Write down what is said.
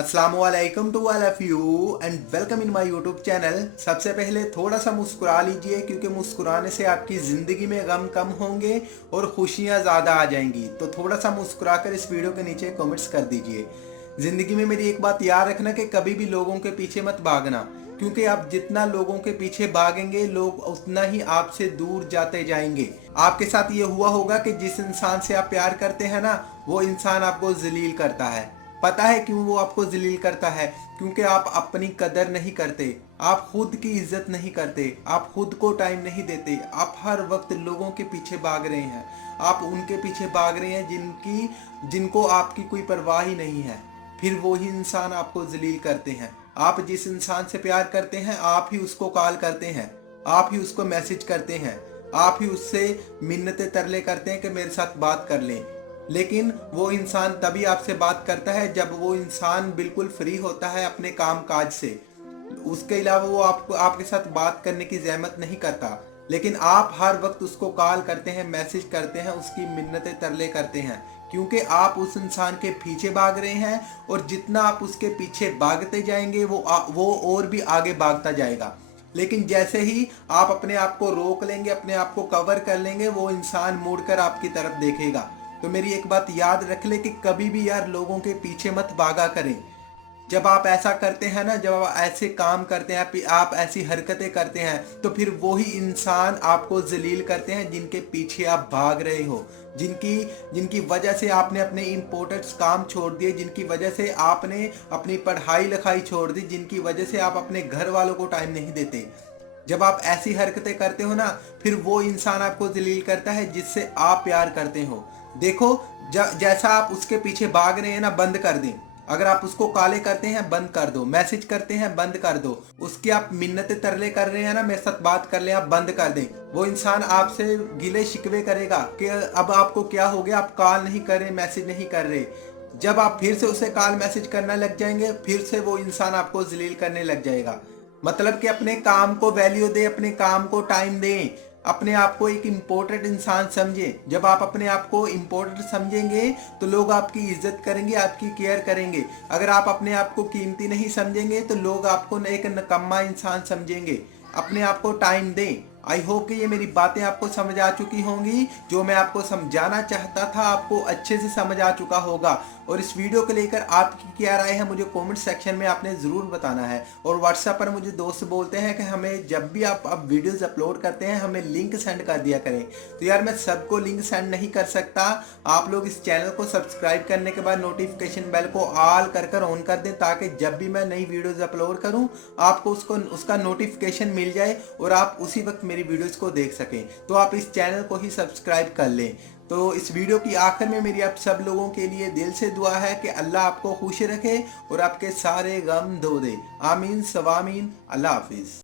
अस्सलामुअलैकुम to all of you and welcome in my YouTube channel. सबसे पहले थोड़ा सा मुस्कुरा लीजिए क्योंकि मुस्कुराने से आपकी ज़िंदगी में गम कम होंगे और खुशियाँ ज़्यादा आ जाएंगी। तो थोड़ा सा मुस्कुरा कर इस वीडियो के नीचे कमेंट्स कर दीजिए। ज़िंदगी में मेरी एक बात याद रखना कि कभी भी लोगों के पीछे मत भागना, क्योंकि आप जितना लोगों के पीछे भागेंगे लोग उतना ही आपसे दूर जाते जाएंगे। आपके साथ ये हुआ होगा कि जिस इंसान से आप प्यार करते हैं ना, वो इंसान आपको जलील करता है। पता है क्यों वो आपको जलील करता है? क्योंकि आप अपनी कदर नहीं करते, आप खुद की इज्जत नहीं करते, आप खुद को टाइम नहीं देते। आप हर वक्त लोगों के पीछे भाग रहे हैं, आप उनके पीछे भाग रहे हैं जिनको आपकी कोई परवाह ही नहीं है। फिर वही इंसान आपको जलील करते हैं। आप जिस इंसान से प्यार करते हैं आप ही उसको कॉल करते हैं, आप ही उसको मैसेज करते हैं, आप ही उससे मिन्नतें तरले करते हैं कि मेरे साथ बात कर लें। लेकिन वो इंसान तभी आपसे बात करता है जब वो इंसान बिल्कुल फ्री होता है अपने काम काज से। उसके अलावा वो आपको आपके साथ बात करने की जहमत नहीं करता। लेकिन आप हर वक्त उसको कॉल करते हैं, मैसेज करते हैं, उसकी मिन्नतें तरले करते हैं, क्योंकि आप उस इंसान के पीछे भाग रहे हैं। और जितना आप उसके पीछे भागते जाएंगे वो और भी आगे भागता जाएगा। लेकिन जैसे ही आप अपने आप को रोक लेंगे, अपने आप को कवर कर लेंगे, वो इंसान मुड़कर आपकी तरफ देखेगा। तो मेरी एक बात याद रख ले कि कभी भी यार लोगों के पीछे मत भागा करें। जब आप ऐसा करते हैं ना, जब आप ऐसे काम करते हैं, आप ऐसी हरकतें करते हैं, तो फिर वही इंसान आपको जलील करते हैं जिनके पीछे आप भाग रहे हो, जिनकी जिनकी वजह से आपने अपने इम्पोर्टेंट काम छोड़ दिए, जिनकी वजह से आपने अपनी पढ़ाई लिखाई छोड़ दी, जिनकी वजह से आप अपने घर वालों को टाइम नहीं देते। जब आप ऐसी हरकतें करते हो ना, फिर वो इंसान आपको जलील करता है जिससे आप प्यार करते हो। देखो, जैसा आप उसके पीछे भाग रहे हैं ना, बंद कर दें। अगर आप उसको काले करते हैं बंद कर दो, मैसेज करते हैं बंद कर दो, उसकी आप मिन्नतें तरले कर रहे हैं ना, मेरे साथ बात कर ले, आप बंद कर दें। वो इंसान आपसे गिले शिकवे करेगा कि अब आपको क्या हो गया, आप कॉल नहीं कर रहे, मैसेज नहीं कर रहे। जब आप फिर से उसे कॉल मैसेज करना लग जाएंगे, फिर से वो इंसान आपको जलील करने लग जाएगा। मतलब कि अपने काम को वैल्यू दे, अपने काम को टाइम दें, अपने आप को एक इम्पोर्टेंट इंसान समझे। जब आप अपने आप को इम्पोर्टेंट समझेंगे तो लोग आपकी इज्जत करेंगे, आपकी केयर करेंगे। अगर आप अपने आप को कीमती नहीं समझेंगे तो लोग आपको एक निकम्मा इंसान समझेंगे। अपने आप को टाइम दें। आई होप कि ये मेरी बातें आपको समझ आ चुकी होंगी। जो मैं आपको समझाना चाहता था आपको अच्छे से समझ आ चुका होगा। और इस वीडियो को लेकर आपकी क्या राय है मुझे कमेंट सेक्शन में आपने ज़रूर बताना है। और व्हाट्सएप पर मुझे दोस्त बोलते हैं कि हमें जब भी आप अब वीडियोस अपलोड करते हैं हमें लिंक सेंड कर दिया करें। तो यार मैं सबको लिंक सेंड नहीं कर सकता। आप लोग इस चैनल को सब्सक्राइब करने के बाद नोटिफिकेशन बेल को ऑल कर ऑन कर दें, ताकि जब भी मैं नई वीडियोस अपलोड करूं आपको उसका नोटिफिकेशन मिल जाए और आप उसी वक्त मेरी वीडियोस को देख सकें। तो आप इस चैनल को ही सब्सक्राइब कर लें। तो इस वीडियो की आखिर में मेरी आप सब लोगों के लिए दिल से दुआ है कि अल्लाह आपको खुश रखे और आपके सारे गम धो दे। आमीन सवामीन। अल्लाह हाफिज़।